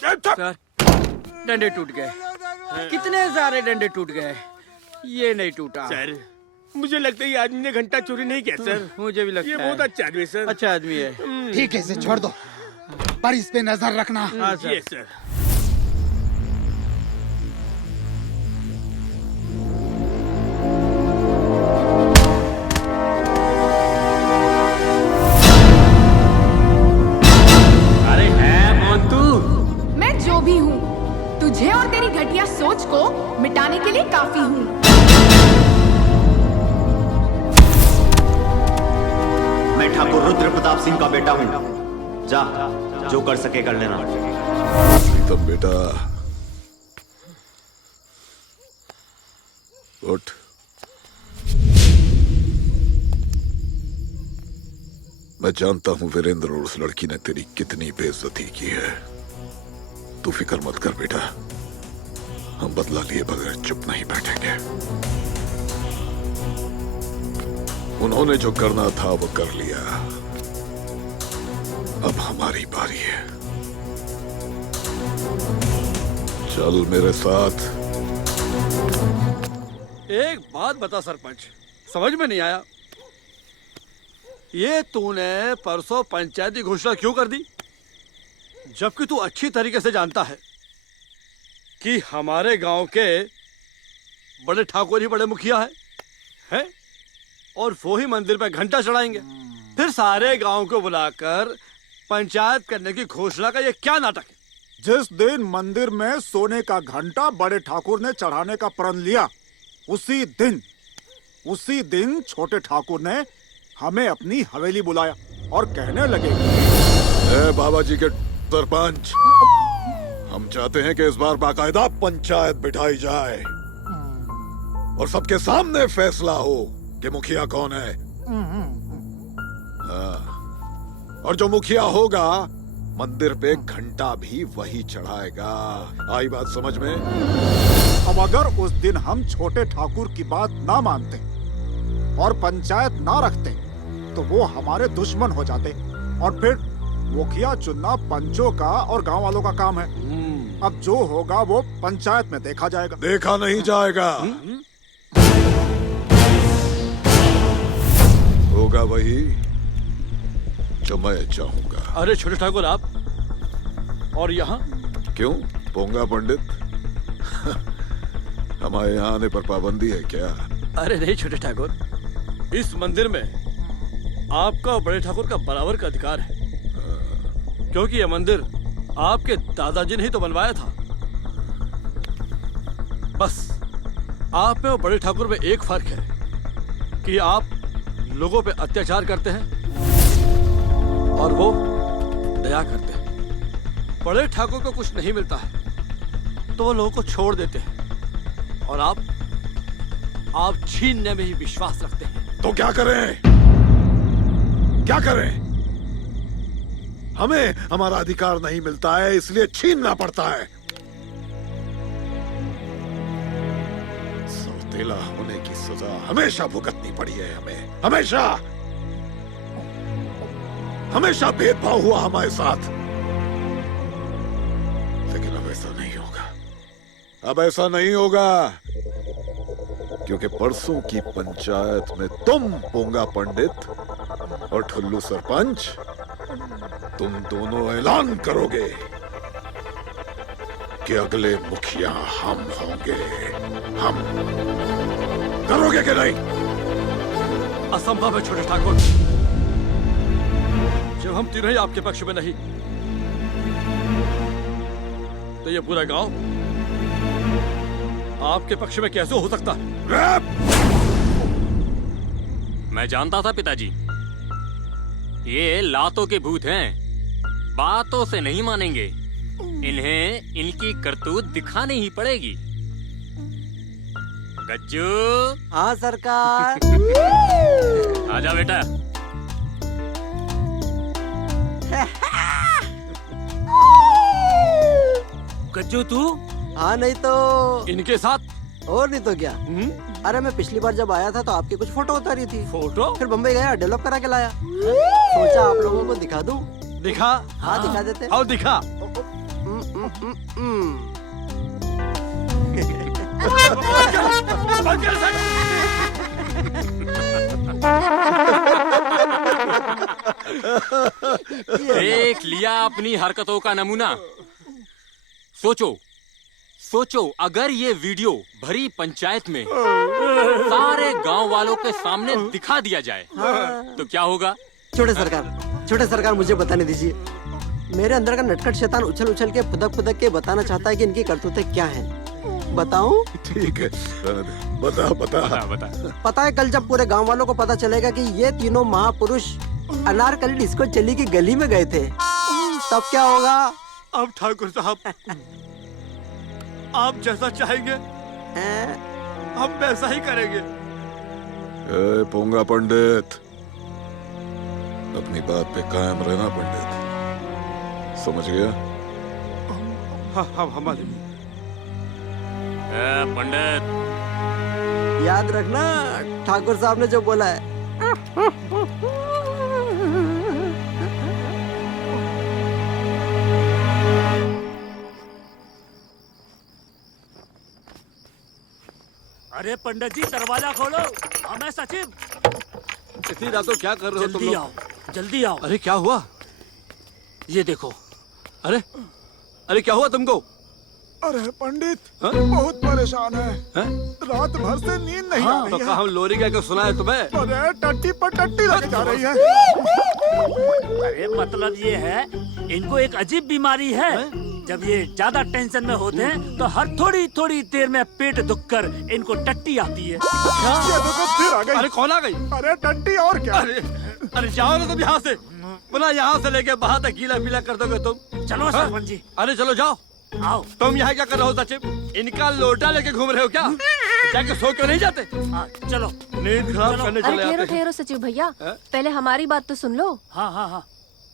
Sir, डंडे टूट गए। कितने सारे डंडे टूट गए, ये नहीं टूटा। सर, मुझे लगता है ये आदमी ने घंटा चोरी नहीं किया सर। मुझे भी लगता ये है। बहुत अच्छा आदमी है सर। अच्छा आदमी है। ठीक है, इसे छोड़ दो, पर इस पे नजर रखना। हाँ सर। ये सर। अरे है मोंतू। मैं जो भी हूँ, तुझे और तेरी घटिया सोच को मिटाने के लिए काफी हूँ। मैं ठाकुर रुद्र प्रताप सिंह का बेटा हूँ। जा, जो कर सके कर लेना। प्रीतम बेटा, उठ। मैं जानता हूं वीरेंद्र और उस लड़की ने तेरी कितनी बेइज्जती की है। तू फिक्र मत कर बेटा, हम बदला लिए बगैर चुप नहीं बैठेंगे। उन्होंने जो करना था वो कर लिया, अब हमारी बारी है। चल मेरे साथ। एक बात बता सरपंच, समझ में नहीं आया, ये तूने परसों पंचायती घोषणा क्यों कर दी, जबकि तू अच्छी तरीके से जानता है कि हमारे गांव के बड़े ठाकुर ही बड़े मुखिया हैं? और वो ही मंदिर पे घंटा चढ़ाएंगे, फिर सारे गांव को बुलाकर पंचायत करने की घोषणा का ये क्या नाटक है? जिस दिन मंदिर में सोने का घंटा बड़े ठाकुर ने चढ़ाने का प्रण लिया, उसी दिन छोटे ठाकुर ने हमें अपनी हवेली बुलाया और कहने लगे, ए बाबा जी के सरपंच, हम चाहते हैं कि इस बार बाकायदा पंचायत बिठाई जाए और सबके सामने फैसला हो कि मुखिया कौन है। हाँ। और जो मुखिया होगा मंदिर पे घंटा भी वही चढ़ाएगा। आई बात समझ में? अब अगर उस दिन हम छोटे ठाकुर की बात ना मानते और पंचायत ना रखते तो वो हमारे दुश्मन हो जाते, और फिर मुखिया चुनना पंचों का और गांव वालों का काम है। अब जो होगा वो पंचायत में देखा जाएगा। देखा नहीं जाएगा, होगा वही जो मैं चाहूंगा। अरे छोटे ठाकुर आप, और यहाँ क्यों पोंगा पंडित? हमारे यहाँ आने पर पाबंदी है क्या? अरे नहीं छोटे ठाकुर, इस मंदिर में आपका और बड़े ठाकुर का बराबर का अधिकार है, क्योंकि यह मंदिर आपके दादाजी ने ही तो बनवाया था। बस आप में और बड़े ठाकुर में एक फर्क है कि आप लोगों पे अत्याचार करते हैं और वो दया करते हैं। बड़े ठाकुर को कुछ नहीं मिलता है तो वो लोगों को छोड़ देते हैं, और आप छीनने में ही विश्वास रखते हैं। तो क्या करें? क्या करें? हमें हमारा अधिकार नहीं मिलता है, इसलिए छीनना पड़ता है। सौतेला होने की सजा हमेशा भुगतनी पड़ी है हमें, हमेशा। हमेशा भेदभाव हुआ हमारे साथ, लेकिन अब ऐसा नहीं होगा। अब ऐसा नहीं होगा, क्योंकि परसों की पंचायत में तुम पोंगा पंडित और ठुल्लू सरपंच, तुम दोनों ऐलान करोगे कि अगले मुखिया हम होंगे। हम करोगे कि नहीं? असंभव है छोटे ठाकुर, जब हम तीनों ही आपके पक्ष में नहीं तो ये पूरा गांव आपके पक्ष में कैसे हो सकता है? मैं जानता था पिताजी, ये लातों के भूत हैं, बातों से नहीं मानेंगे। इन्हें इनकी करतूत दिखानी ही पड़ेगी। गज्जू। हाँ सरकार। आजा बेटा। गज्जू तू? हाँ नहीं तो इनके साथ? और नहीं तो क्या। अरे मैं पिछली बार जब आया था तो आपकी कुछ फोटो उतारी थी। फोटो? फिर बम्बई गया, डेवलप करा के लाया। सोचा आप लोगों को दिखा दूं। दिखा? हाँ दिखा देते। और दिखा। देख लिया अपनी हरकतों का नमूना। सोचो सोचो, अगर ये वीडियो भरी पंचायत में सारे गांव वालों के सामने दिखा दिया जाए तो क्या होगा? छोटे सरकार मुझे बताने दीजिए। मेरे अंदर का नटखट शैतान उछल उछल के फुदक के बताना चाहता है कि इनकी करतूतें क्या हैं। बताऊं? ठीक है, रहने दे। बता बता बता। पता है, कल जब पूरे गांव वालों को पता चलेगा कि ये तीनों महापुरुष अनारकली डिस्को चली की गली में गए थे, तब क्या होगा? अब ठाकुर साहब, आप जैसा चाहेंगे हम वैसा ही करेंगे। ए, पोंगा पंडित, अपनी बात पे कायम रहना पंडित, समझ गया? हाँ हमारे पंडित, याद रखना ठाकुर साहब ने जो बोला है। अरे पंडित जी, दरवाजा खोलो, हमें सचिव। इतनी रातों क्या कर रहे हो तुम जल्दी लोग? आओ, जल्दी आओ। अरे क्या हुआ? ये देखो। अरे क्या हुआ तुमको? अरे पंडित, हाँ? बहुत परेशान है। हैं? रात भर से नींद नहीं आ तो रही कहा है। हम लोरी क्या के सुना है तुम्हें? अरे टट्टी पर टट्टी लगी जा रही है। अरे मतलब ये है, इनको एक अजीब बीमारी है। जब ये ज्यादा टेंशन में होते हैं तो हर थोड़ी थोड़ी देर में पेट दुखकर इनको टट्टी आती है। ये देखो फिर आ गई। अरे कौन आ गई? अरे टट्टी और क्या? अरे जाओ ना तुम यहाँ से, बोला यहाँ से लेके बाहर तक गीला पीला कर दोगे तुम। चलो सरपंच जी, अरे चलो जाओ। आओ। तुम यहाँ क्या कर रहे हो सचिव? इनका लोटा लेके घूम रहे हो क्या? जाके सो क्यों नहीं जाते? चलो। नींद खराब करने अरे चले ठहरो आते हैं। ठहरो सचिव भैया, हैं? पहले हमारी बात तो सुन लो। हाँ हाँ हाँ।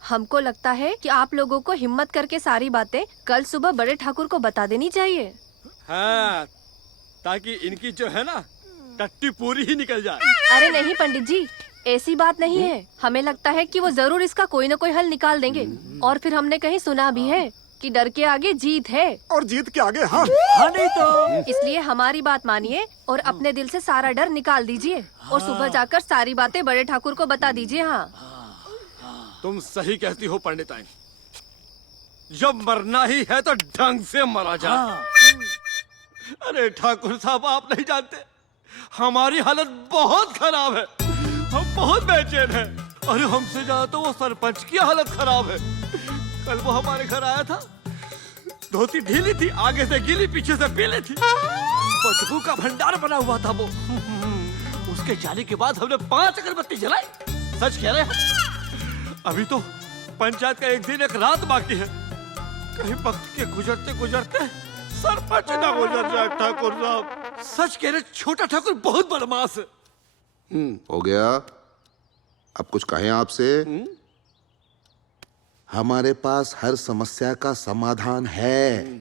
हमको लगता है कि आप लोगों को हिम्मत करके सारी बातें कल सुबह बड़े ठाकुर को बता देनी चाहिए। हाँ, ताकि इनकी जो है ना टट्टी पूरी ही निकल जाए। अरे नहीं पंडित जी, ऐसी बात नहीं है। हमें लगता है कि वो जरूर इसका कोई न कोई हल निकाल देंगे। और फिर हमने कहीं सुना भी है कि डर के आगे जीत है। और जीत के आगे हाँ। हाँ नहीं तो। इसलिए हमारी बात मानिए और अपने दिल से सारा डर निकाल दीजिए और सुबह जाकर सारी बातें बड़े ठाकुर को बता दीजिए। हाँ, तुम सही कहती हो पंडिताइन, जब मरना ही है तो ढंग से मरा जाए। अरे ठाकुर साहब, आप नहीं जानते, हमारी हालत बहुत खराब है, हम बहुत बेचैन हैं। अरे हमसे ज्यादा तो वो सरपंच की हालत खराब है। कल वो हमारे घर आया था, धोती ढीली थी, आगे से गीली पीछे से पीली थी, बदबू का भंडार बना हुआ था वो। उसके जाने के बाद हमने 5 अगरबत्ती जलाई। सच कह रहे हैं, अभी तो पंचायत का एक दिन एक रात बाकी है। कहीं वक्त के गुजरते गुजरते सरपंच ना गुजर जाए ठाकुर साहब। सच कह रहे, छोटा ठाकुर बहुत बदमाश है। हो गया? अब कुछ कहें आपसे? हमारे पास हर समस्या का समाधान है।